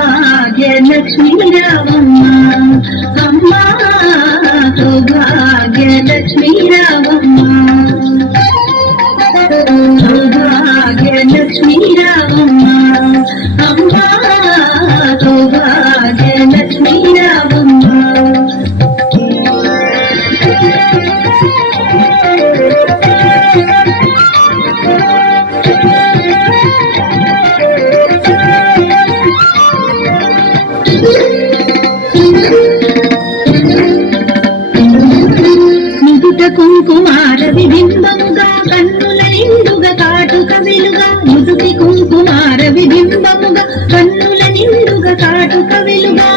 సౌభాగ్యలక్ష్మీ రావమ్మ అమ్మ సౌభాగ్యలక్ష్మీ రావమ్మ సౌభాగ్యలక్ష్మీ రావమ్మ అమ్మ సౌభాగ్యలక్ష్మీ రావమ్మ నుదుట కుంకుమార విబింబముగా కన్నుల నిండుగా కాటుక వెలుగా నుదుటి కుంకుమార విబింబముగా కన్నుల నిండుగా కాటుక వెలుగా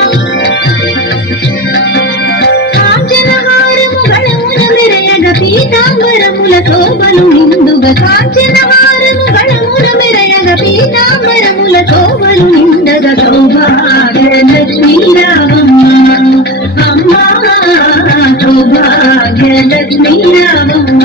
కాంచనహారము గళమున మెరయగ పీతాంబరములతో బలు నిండుగా కాంచనహారము గళమున మెరయగ పీతాంబరములతో బలు నిండగా సౌభాగ్యలక్ష్మీ రావమ్మ అమ్మ సౌభాగ్యలక్ష్మీ రావమ్మ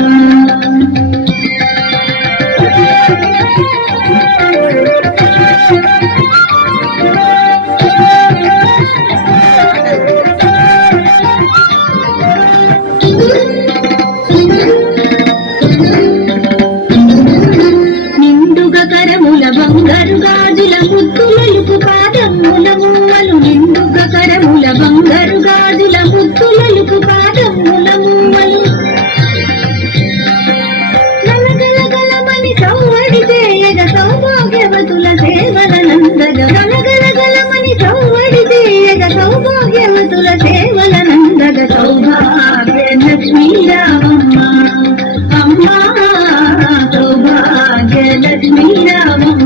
నిండుగా కరముల బంగారు గాజుల ముద్దులయుకు పాదముల మూవలు నిండుగా కరముల బంగారు గాజుల ముద్దులయుకు పాదముల మూవలు గలగలగలమని సౌవడి చేయగ సౌభాగ్యవతుల సేవల నందగ గలగలగలమని సౌవడి చేయగ సౌభాగ్యవతుల సేవల నందగ సౌభాగ్యలక్ష్మీ రావమ్మ అమ్మ సౌభాగ్యలక్ష్మీ రావమ్మ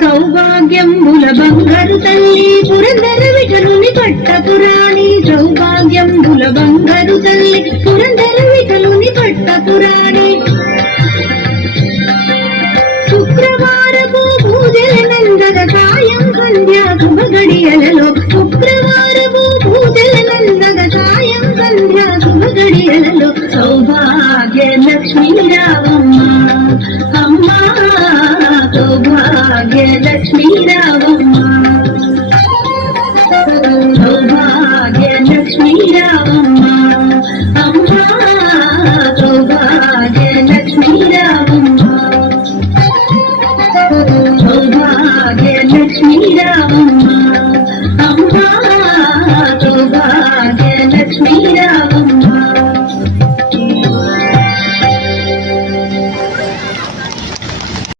సౌభాగ్యంబుల బంగారు తల్లి పురందర విఠలుని పట్టపురాణి సౌభాగ్యంబుల బంగారు తల్లి పురందర విఠలుని పట్టపురాణి శుక్రవారపు పూజల నందగ సాయం సంధ్యా శుభ గడియలలో శుక్రవారపు పూజల నందగ సాయం సంధ్యా శుభ గడియలలో సౌభాగ్యలక్ష్మీ రావమ్మ అమ్మ సౌభాగ్యలక్ష్మీ రావమ్మ సౌభాగ్యలక్ష్మీ రావమ్మ అమ్మ సౌభాగ్యలక్ష్మీ రావమ్మ సౌభాగ్యలక్ష్మీ రావమ్మ